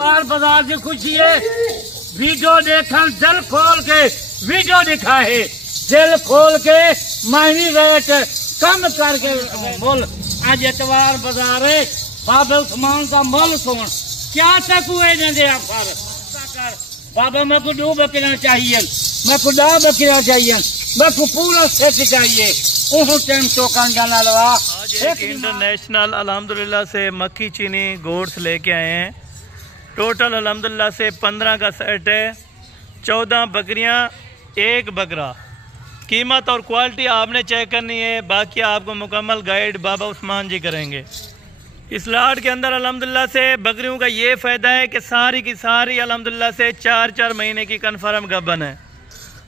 बाजार की खुशी है, वीडियो देखा दिल खोल के वीडियो दिखा है, दिल खोल के महंगी रेट कम करके बोल। आज एतवार बाजार है, बाबा उस्मान का मोल सुन क्या तक हुए दे आफर बाबा मेरे को 2 बकरियां चाहिए, मेरे को 10 बकरियां चाहिए, मेरे को पूरा सेट चाहिए। टाइम टोकन जाना लगा। एक इंटरनेशनल अल्हम्दुलिल्लाह से मक्खी चीनी गोड्स लेके आए हैं। टोटल अल्हम्दुलिल्लाह से 15 का सेट है, 14 बकरियां 1 बकरा। कीमत और क्वालिटी आपने चेक करनी है, बाकी आपको मुकम्मल गाइड बाबा उस्मान जी करेंगे। इस लाट के अंदर अल्हम्दुलिल्लाह से बकरियों का ये फ़ायदा है कि सारी की सारी अल्हम्दुलिल्लाह से 4-4 महीने की कन्फर्म गबन है।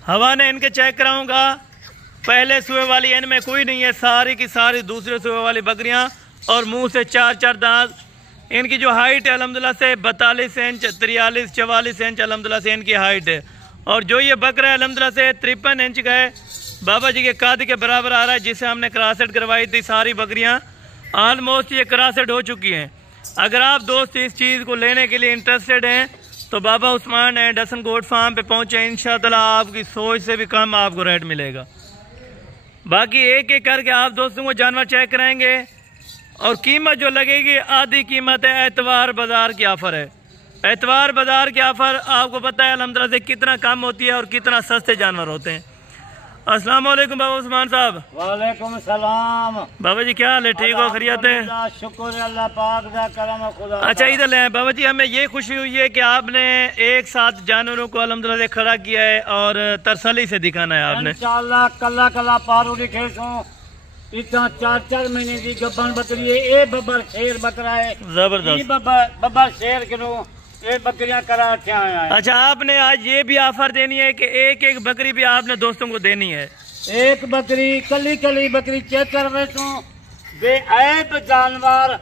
हवा ने इनके चेक कराऊंगा, पहले सुबह वाली इनमें कोई नहीं है, सारी की सारी दूसरे सुबह वाली बकरियां और मुंह से 4-4 दांत। इनकी जो हाइट है अल्हम्दुलिल्लाह से 42 इंच 43-44 इंच अल्हम्दुलिल्लाह से इनकी हाइट है। और जो ये बकरा है अल्हम्दुलिल्लाह से 53 इंच का है, बाबा जी के काद के बराबर आ रहा है, जिसे हमने क्रॉसेट करवाई थी। सारी बकरियां ऑलमोस्ट ये क्रॉसेट हो चुकी हैं। अगर आप दोस्त इस चीज़ को लेने के लिए इंटरेस्टेड हैं तो बाबा उस्मान एंडरसन गोट फार्म पे पहुँचे, इंशाअल्लाह आपकी सोच से भी कम आपको रेट मिलेगा। बाकी एक एक करके आप दोस्तों को जानवर चेक कराएंगे और कीमत जो लगेगी आधी कीमत है। एतवार बाजार की ऑफर है, एतवार बाजार की ऑफर आपको पता है अल्हम्दुलिल्लाह से कितना कम होती है और कितना सस्ते जानवर होते हैं। अस्सलाम वालेकुम बाबा उस्मान साहब। वालेकुम सलाम बाबा जी, क्या हाल है? ठीक हो, खैरियत है? शुक्र अल्लाह पाक दा करम खुदा। अच्छा इधर ले बाबा जी, हमें ये खुशी हुई है कि आपने एक साथ जानवरों को अल्हम्दुलिल्लाह से खड़ा किया है और तरसली से दिखाना है आपने। इंशाअल्लाह कल्ला कल्ला पारू दिखे सो इतना 4-4 महीने की गब्बन बकरी है। ए बब्बर शेर बकरा है, जबरदस्त। बब्बर शेर किलो ये बकरियां करा क्या है। अच्छा आपने आज ये भी ऑफर देनी है कि एक एक बकरी भी आपने दोस्तों को देनी है। एक बकरी कली कली बकरी चेक करवे तो बेऐब जानवर,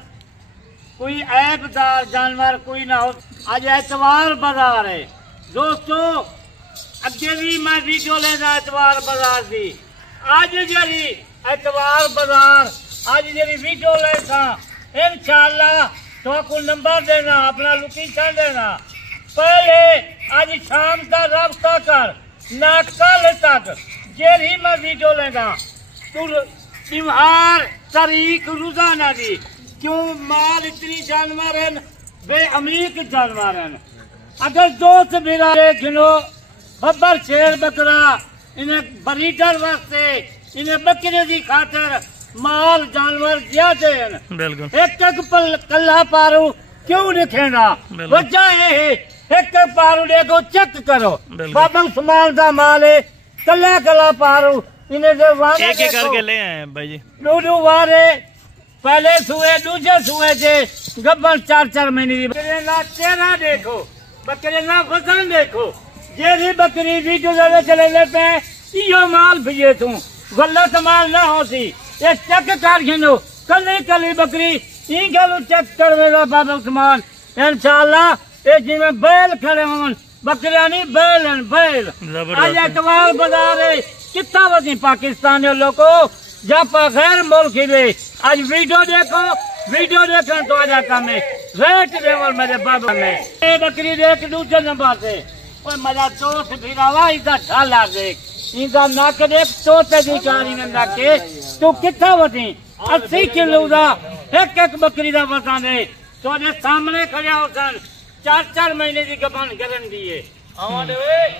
कोई ऐबदार जानवर कोई ना हो। आज एतवार बाजार है दोस्तों, अगे भी मैं वीडियो लेना एतवार बाजार की। आज जी एतवार बाजार आज जी वीडियो लेना इंशाअल्लाह तो आपको नंबर देना, अपना लोकेशन देना। पहले आज शाम का रब्ता कर ना कल तक जेरी मैं वीडियो लेगा तू त्योहार तारीख रोजाना दी। क्यों माल इतनी जानवर है, बेअमीक जानवर है। अगर दोस्त मेरा गिनो बब्बर शेर बकरा इन्हें ब्रीडर वास्ते इन्हें बकरे की खातर माल जानवर ज्यादा है। बिल्कुल एक कल्ला पारू क्यों दिखेगा, वजह ये है एक पारू देखो चेक करो बाबा उस्मान का माल है। कल्ला कल्ला पारू इन्हें एक एक करके ले आए भाई जी। डूडू वारे पहले सुए दूसरे सुए से गब्बन 4-4 महीने की। बकरे ना चेहरा देखो, बकरे ना वजन देखो। जेरी बकरी वीडियो चले लेते हैं यो माल भेजे तू गलत माल ना होती। ये चेक कर गिनो कली कली बकरी ई गल चेक करवेगा बाबा उस्मान इंशाअल्लाह। ये जिमें बैल खड़े होन बकरियां नहीं बैल हैं बैल। आज एतवार बाजार है कितना बदी पाकिस्तानी लोगों जापा गैर मुल्क में आज वीडियो देखो, वीडियो देखने तो आजा कम है रेट देवल मेरे बाबा में। ये बकरी देख दूसरे नंबर से और मेरा दोस्त भी रवा इधर ढाला देख इनका नक देख तोते दी कारी में नके तू कितना वधी 80 किलो का एक एक बकरी का वजन है। तो सामने खड़े हो सन 4-4 महीने की गबन गारंटी है,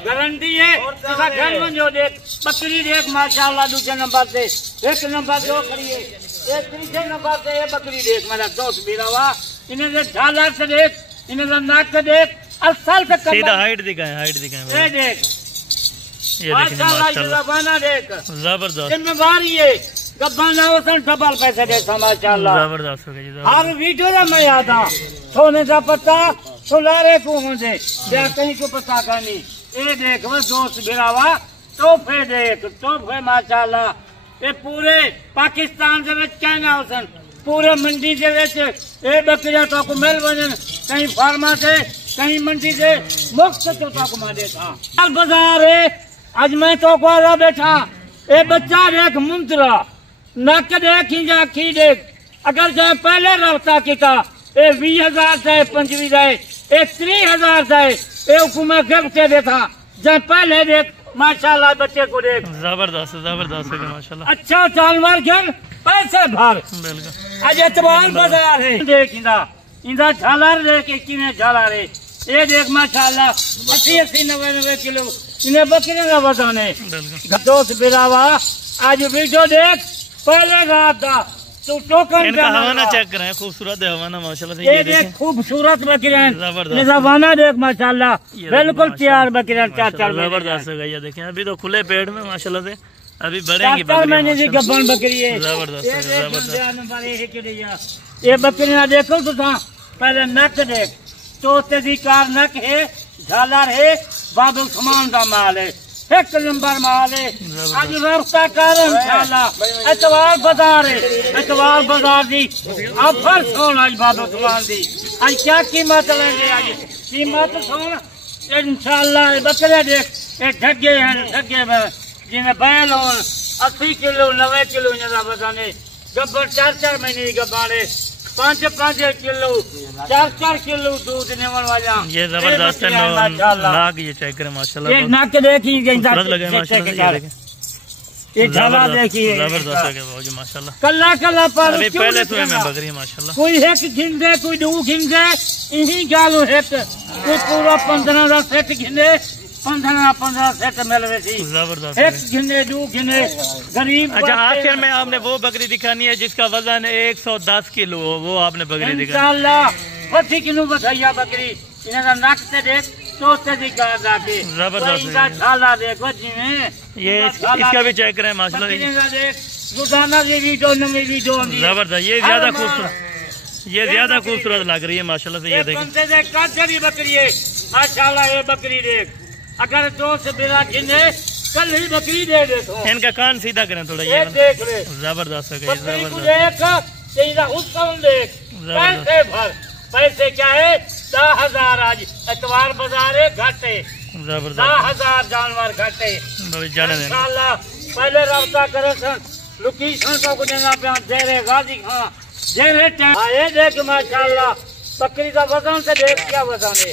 गारंटी है। घर में जो देख बकरी देख माशाल्लाह दूसरे नंबर से एक नंबर जो खड़ी है, एक तीसरे नंबर से ये बकरी देख मेरा दोस्त भी रवा इन्हें देख ढाला से देख इन्हें नक देख असल से सीधा हाइट दिखाए, हाइट दिखाए। ये देख ये माशाल्लाह देख जबरदस्त जिम्मेवारी है गब्बाना डबल पैसे देता माशाल्लाह जबरदस्त हो गई। हर वीडियो का मैं याद आ सोने का पता सुनारे को मुझे कहीं को पता करनी। ये देख वो दोस्त बिरावा तोहफे देख तोहफे माशाल्लाह। ये पूरे पाकिस्तान से कहना होसन पूरे मंडी से बकरियां तो को मिल वजन कहीं फार्मा से कहीं मंडी से मुफ्त तो तक मैं देता। बाजार है आज मैं तो को बैठा ए बच्चा देख मुंतरा नक देख इंजा आखी देख। अगर चाहे पहले रफ्ता किया 20,000 चाहे 25 जाए ये 30,000 का है, ये हुकूमत गिफ्ट के देता। जब पहले देख माशाल्लाह, बच्चे को देख, जबरदस्त जबरदस्त है माशाल्लाह। अच्छा जानवर घर पैसे भर, बिल्कुल आज एतवार बाजार है। देख इंदा झालर देख, किने झालर है, ये देख माशाल्लाह 80-80 90-90 किलो इन्हें बकरियों का वजन है। बिल्कुल दोस्त बिरावा आज वीडियो देख, पहले रात का तू टोकन इनका हवाना चेक करें, खूबसूरत है हवाना माशाल्लाह से। ये ये देख देखें खूबसूरत बकरियां, जबरदस्त। हवाना देख माशाल्लाह, ये बिल्कुल देखें तैयार बकरियां, 4-4 जबरदस्त है। ये देखें अभी तो खुले पेड़ में माशाल्लाह से, अभी बढ़ेंगी 4-4 महीने की बकरियां गब्बन बकरी है। जबरदस्त ये है, देख जबरदस्त। बंदे नंबर 1 के लिए ये बकरियां देखो तो था, पहले नक देख, तोते दी कार नक है, झालर है, बाबू समान का माल है, एक नंबर माल है। आज रास्ता कारण इंशाल्लाह एतवार बाजार है, एतवार बाजार दी ऑफर सोन आज बाबू समान दी। आज क्या कीमत लेंगे, आज कीमत सोन इंशाल्लाह। बकरे देख, ये ढगे हैं, ढगे में जिन्हें बैल हो 80 किलो 90 किलो इनका वजन है। गब्बर 4-4 महीने की गब्बारे, 5-5 किलो 4-4 किलो दूध देने वाला। ये जबरदस्त है। नाक ये चेक करें माशाल्लाह, ये नाक देखिए, खूबसूरत लगे माशाल्लाह। ये देखें ये झाला देखिए, जबरदस्त है भाई माशाल्लाह। कल्ला कल्ला पर अभी पहले सुबह में बकरी है माशाल्लाह। कोई एक घिंदे, कोई 2 घिंदे, इन्हीं गालू एक, कोई पूरा 15 सेट घिंदे, 15 सेट मिल रही थी। जबरदस्त एक है। घिंदे 2 घिंदे गरीब। अच्छा आखिर में आपने वो बकरी दिखानी है जिसका वजन 110 किलो हो, वो आपने बकरी दिखानी। इंशाल्लाह 25 किलो बताइया बकरी, इन्हें नाक से देख, तोते दी कार जाके जबरदस्त है। इनका झाला देखो जिन्हें ये इसका भी चेक करें माशाल्लाह। बकरियों का देख, रोजाना की वीडियो नवी वीडियो आती है। जबरदस्त, ये ज्यादा खूबसूरत, ये ज्यादा खूबसूरत लग रही है माशाल्लाह से। ये देखें बंदे देख काचरी बकरी है माशाल्लाह। ये बकरी देख, अगर 2 से बिना घिने कल ही बकरी दे देखो। इनका कान सीधा करें थोड़ा, ये ये देख ले जबरदस्त है, बकरी को जबरदस्त देख, तेरा उत्सव देख, जबरदस्त। पैसे भर, पैसे क्या है 10,000। आज एतवार बाजार है, घाटे जबरदस्त 10,000 जानवर घाटे जाने देना। इंशाल्लाह। पहले रब्ता करे सन, लोकेशन का को देना पे जेरे गाजी खां जेरे टाइम। ये देख माशाल्लाह, बकरी का वजन से देख क्या वजन है।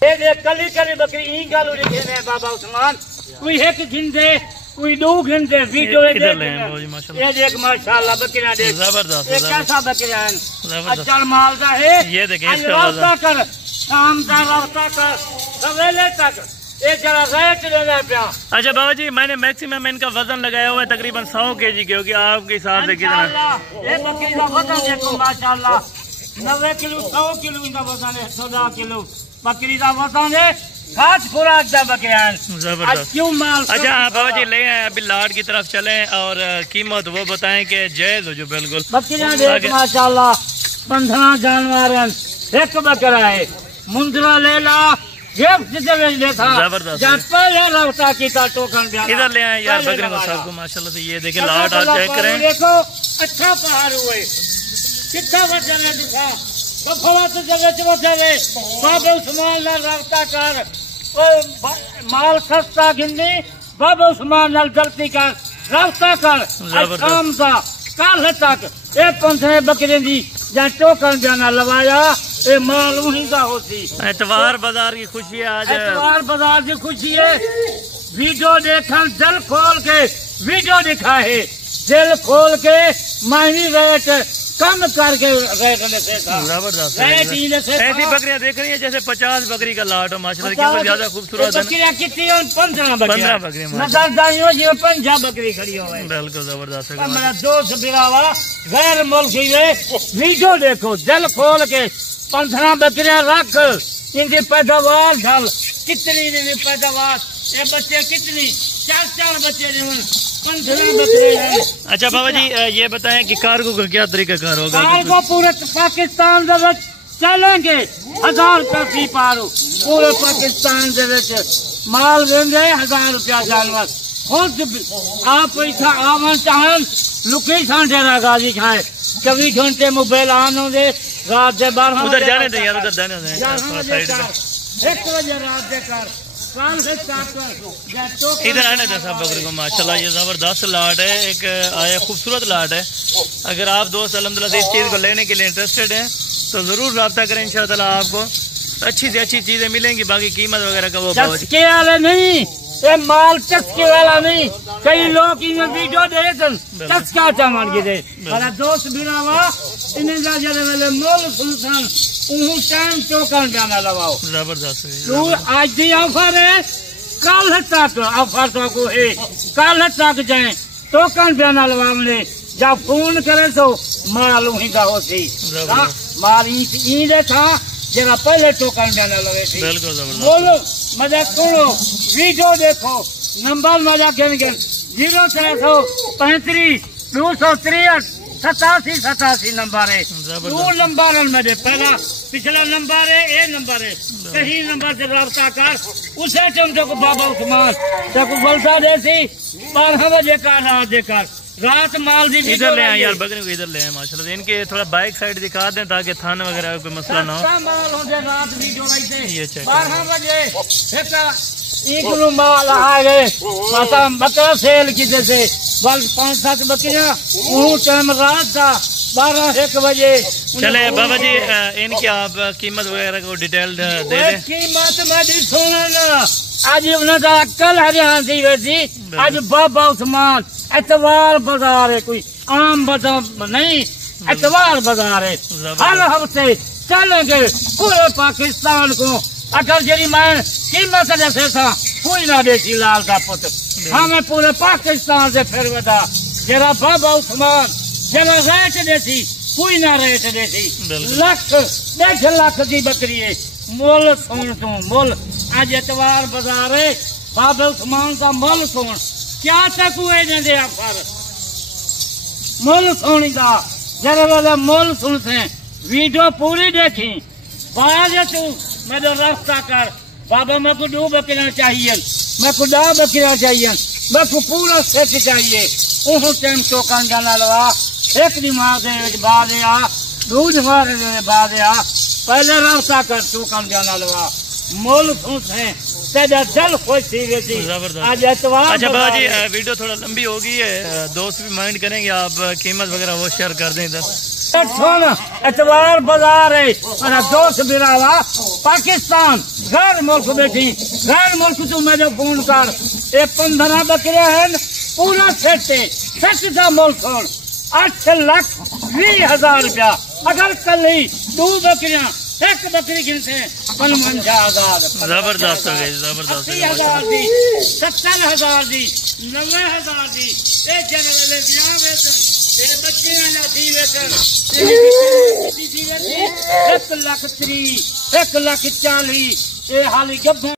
ये देख कली बकरी ई गालू लिखे ने बाबा उस्मान, कोई एक घिंदे, कोई 2 घंटे वीडियो ये इधर देख। ले हैं भाई माशाल्लाह। ये देख माशाल्लाह बकरियां देख, जबरदस्त ये है, कैसा बकरियां हैं, जबरदस्त। अच्छा मालदा है। ये देखें आज इसका रास्ता कर, शाम का रास्ता कर, सवेरे तक ये जरा रेट देना प्या। अच्छा बाबा जी, मैंने मैक्सिमम इनका वजन लगाया हुआ है तकरीबन 100 kg के, क्योंकि आपके हिसाब से कितना। इंशाल्लाह ये बकरी का वजन देखो माशाल्लाह, 90 किलो 100 किलो इनका वजन है, 14 किलो बकरी का वजन है। घास खुराक दा बकरियां आज जबरदस्त। क्यों माल। अच्छा बाबा जी ले आए, अभी लाट की तरफ चलें और कीमत वो बताएं कि जायज हो जो बिल्कुल। बकरियां देख माशाल्लाह, 15 जानवर हैं, एक बकरा है, मुंदरा ले ला गिफ्ट देखा। जबरदस्त। जब पहले रफ्ता की था टोकन ब्याह इधर ले आए यार बकरे को सबको माशाल्लाह से। ये देखें लाट आप चेक करें, देखो अच्छा पहाड़ हुए, कितना वजन है दिखा, बफला तो जगह चले बाबा उस्मान नाल रफ्ता कर, माल सस्ता गिननी, बाबा उस्मान नाल जल्दी कर, रफ्ता कर। शाम का कल तक ये 15 बकरे दी जहाँ टोकन जाना लगाया, ये माल वहीं का होती। एतवार बाजार की खुशी है आज। एतवार बाजार की खुशी है। वीडियो देखा, दिल खोल के वीडियो दिखा है, दिल खोल के मायनी रेट कम करके रेट लेते था। जबरदस्त रेट ही लेते था। ऐसी बकरियां देख रही है जैसे 50 बकरी का लाट हो माशाल्लाह, कितना ज्यादा खूबसूरत है। बकरियां कितनी हैं? 15 15 बकरी नजर दाइयों जी 50 बकरी खड़ी हो गई। बिल्कुल जबरदस्त है। मेरा दोस्त बिरावा गैर मुल्की है, वीडियो देखो दिल खोल के, 15 बकरियां रख, इनकी पैदावार ढल कितनी इनकी पैदावार, ये बच्चे कितनी 4-4 बच्चे जो 15 बकरे हैं। अच्छा बाबा जी ये बताएं कि कार्गो का क्या तरीका कार होगा? कार्गो पूरे पाकिस्तान चलेंगे 1000 रुपया फी पारो, पूरे पाकिस्तान माल देंगे 1000 रुपया जानवर। खुद आप पैसा आवन चाहन लोकेशन डेरा गाजी खाए, 24 घंटे मोबाइल ऑन होंगे, रात के 12 उधर जाने दें यार, उधर जाने दें 1 बजे रात देकर इधर आने दें सब बकरी को माशाल्लाह। ये जबरदस्त लाट है, एक आया खूबसूरत लाट है। अगर आप दोस्त अल्हम्दुलिल्लाह से इस चीज़ को लेने के लिए इंटरेस्टेड हैं तो ज़रूर रब्ता करें, इंशाअल्लाह आपको अच्छी से अच्छी चीजें मिलेंगी, बाकी कीमत वगैरह का वो चस्के वाले नहीं, ये माल चस्के वाला नहीं। कई लोग इन्हें वीडियो देते चस्का चावन गिरे, मेरा दोस्त बिरावा इन्हें जा जरे वाले मोल सुनसान उन्हें टाइम चौकान जाना लगाओ। जबरदस्त तू आज दी ऑफर है, कल तक ऑफर तो को है, कल तक जाए टोकन जाना लगावने, जब फोन करे तो माल वहीं का होती, माल ईंदे था जरा पहले टोकन जाना लगे थी। बोलो मजा सुनो, वीडियो देखो, नंबर मजा गिन 0335 263 87 नंबर है। दो नंबर है मेरे, पहला पिछला नंबर है, ये नंबर है, सही नंबर से रब्ता कर। उसे चमचो को बाबा उस्मान तक बोलता देसी 12 बजे का रात देकर रात माल दी इधर ले आए यार, बकरी को इधर ले आए माशाल्लाह। इनके थोड़ा बाइक साइड दिखा दें ताकि थाने वगैरह कोई मसला ना हो। माल हो जाए रात भी जो ये चेक 12 बजे एक माल आ गए, बकरा सेल की जैसे 5-7 बकरियां, वो टाइम रात था 12-1 बजे। चले बाबा जी इनकी आप कीमत वगैरह को डिटेल दे दें। कीमत मेरी सुनो ना, आज उन्होंने कल हरियाणा दी वैसी, आज बाबा उस्मान एतवार बाजार है, कोई आम बाजार नहीं, एतवार बाजार है। हर हफ्ते चलेंगे पूरे पाकिस्तान को। अगर जरी मैं कीमत जैसे था कोई ना बेची लाल का पुत्र, हमें पूरे पाकिस्तान से फिर बता जरा बाबा उस्मान जरा रेट देती कोई ना रेट देती। 1.5 की बकरी है, मोल सुन तू मोल। आज एतवार बाजार है, बाबा उस्मान का मोल सुन क्या तक हुए दे आफर मोल सुनी का जरा वाला मोल सुनते वीडियो पूरी देखी। बाद तू मेरे रास्ता कर बाबा, मेरे को 2 बकरियां चाहिए, मेरे को 10 बकरियां चाहिए, मेरे को पूरा सेट चाहिए। उस टाइम टोकन जाना लगा, एक दिमाग बाद आ 2 दिमाग बाद आ, पहले रास्ता कर टोकन जाना लगा। मोल खुश है तेरा दिल खुश थी वैसी। आज एतवार। अच्छा बाबा जी वीडियो थोड़ा लंबी हो गई है, दोस्त भी माइंड करेंगे, आप कीमत वगैरह वो शेयर कर दें इधर। एतवार बाजार है, मेरा दोस्त बिरावा पाकिस्तान गैर मुल्क बैठी, गैर मुल्क तू मेरे फोन कर। ये 15 बकरियां हैं, पूरा सेट का मुल्क 8,20,000 रुपया। अगर कल ही 2 बकरियां, एक बकरी गिनते 55,000। जबरदस्त हो गई, जबरदस्त। 80,000 दी, 70,000 दी, 90,000 दी। एक जगह ले ब्याह वेतन, ये बच्चियां जाती वेतन 1,30,000, 1,30,000, 1,40,000 ये हाली गब्बे